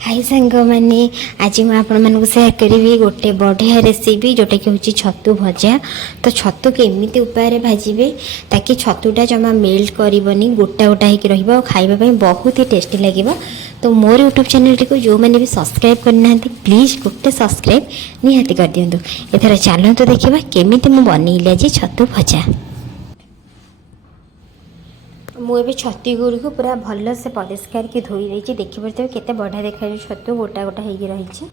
हाय सांग मैंने आज मुझे आपण सेयार करी गोटे बढ़िया रेसिपी जोटा कि हूँ छतु भजा। तो छतु केमी उपाय भाजबे ताकि छतुटा जमा मेल्ट करनी गोटा गोटा हो खावाई बहुत ही टेस्टी लगे। तो मोर यूट्यूब चैनल टी जो मैंने भी सब्सक्राइब करना प्लीज गोटे सब्सक्राइब निहाती कर दिंतु। एथर चलतु देखा केमी मुझे बनइली आज छतु भजा। मुझे छतु गुड़ी को पूरा भल से परिष्कार की धोई रही देखिपे केते बढ़िया देखा छतु गोटा गोटा हो रही।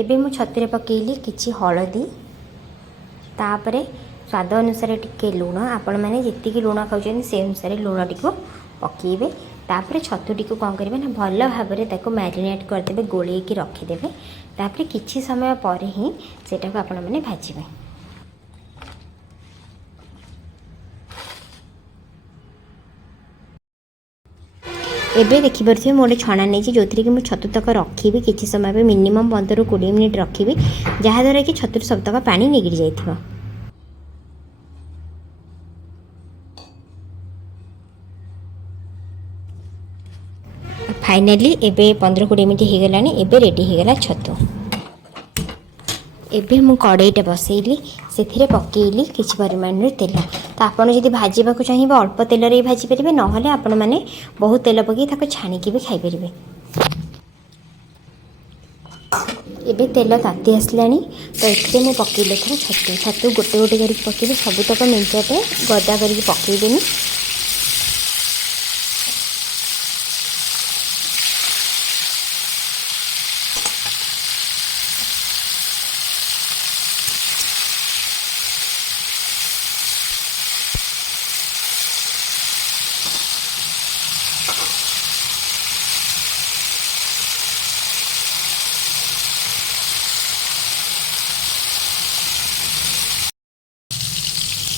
एबे मु छतुरे पकेली किछि हलदी तापरे स्वाद अनुसार टिके लुण आपण मैंने जी लुण खाऊँ से अनुसार लुण टी पकेबे। तापरे छतुटी को कौन करेंगे ना भल भाव में मैरिनेट करदे गोल रखीदे। तापरे किछि समय पर ही सेटा को आपण मैंने भाजबे। एबे देखिपे मोटे छणा नहीं जो थी कि मुझे छतु तक रखी किसी समय पे मिनिमम 15-20 मिनिट रखी जहाँद्वारा कि छतुर सब तक पानी निगड़ी जाइथिबो। फाइनली एबे 15-20 मिनिट हो गलानी। एबे रेडी हो गला छतु। एबे मु कड़ाईटा बसैली से पकईली किसी परिमाण में तेल। तो आपड़ जब भाजवा चाहिए अल्प तेल रे भाजी पारे ना आपण मैंने बहुत तेल पकई छाणिकी भी खाईपर। एबे तेल ताती आसला तो ये मुझे पकईली थोड़ा छतु छतु गोटे गोटे कर पकईली सबुतक मेंचाटे गदा कर पकईदेनी।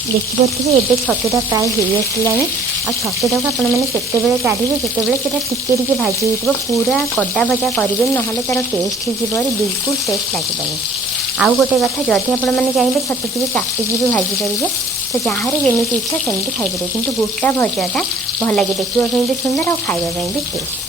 देखिपे एबे छतुटा प्राय हो आसला। आ छतुटा को आपण मैंने केतेबेले काढ़े केतेबेले सेटा टिके टिके भाजी हो पूरा कड़ा भजा करेंगे ना तार टेस्ट हो बिल्कुल टेस्ट लगे। आउ गोटे कथा जदि आपण मैंने चाहिए छतुटी भी काटिकी भी भाजी पारे तो जहाँ जमी इच्छा सेमती खाईपर कि गोटा भजाटा भल लगे देखा भी सुंदर और खावाई भी टेस्ट।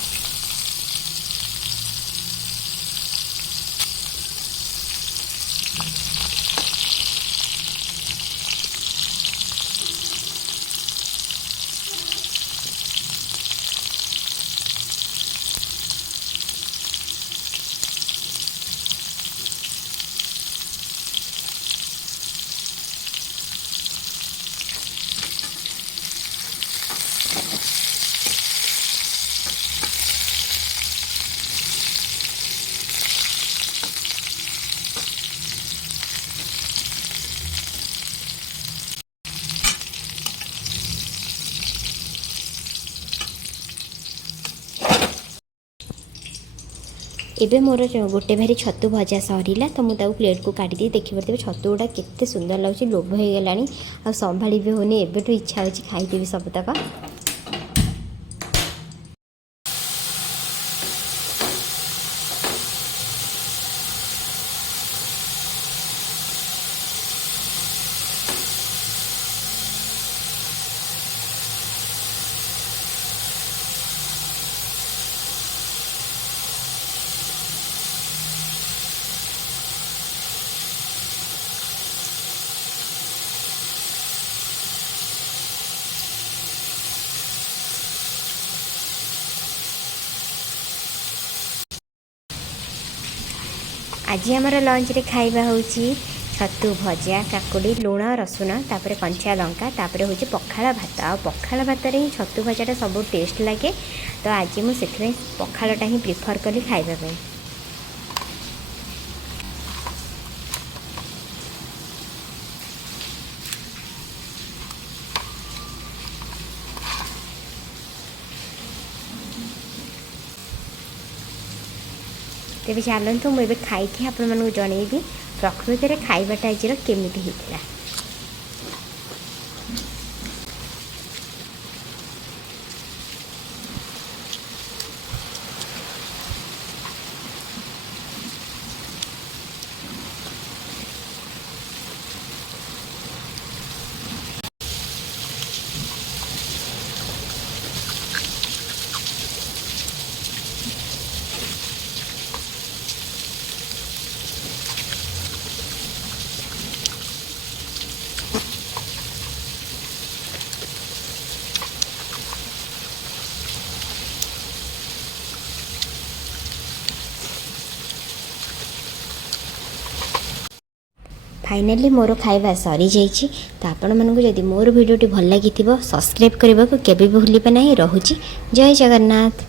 एबे मोर गोटे भारी छतु भजा सरला तो मुझे प्लेट को काढ़ी देखिपे छतु गुड़ा केते सुंदर लगे लोभ हो गलानी आ संभाली भी होनी। एबेठू इच्छा होची खाईदेवी सबतक। आज आमर लंच रे खाइबा होची छतु भजा काकुड़ी लुण रसुण तापर कंचा लंका तापर होची पखाला भात। आ पखाला भात रे ही छतु भजाटा सब टेस्ट लगे। तो आज मुझे पखालाटा ही प्रिफर कली खाइबा पे। तेज चलतु मुझे खाई आपण मानक जनइबी प्रकृति में खाइबाटा आज केमिति होइतिला। फाइनाली मोर खाଇବା सरी जाइए। तो आपण मानक जदि मोर वीडियोटी भल लगी सब्सक्राइब करने को केबे भी भूलिबे नहीं। रहुची जय जगन्नाथ।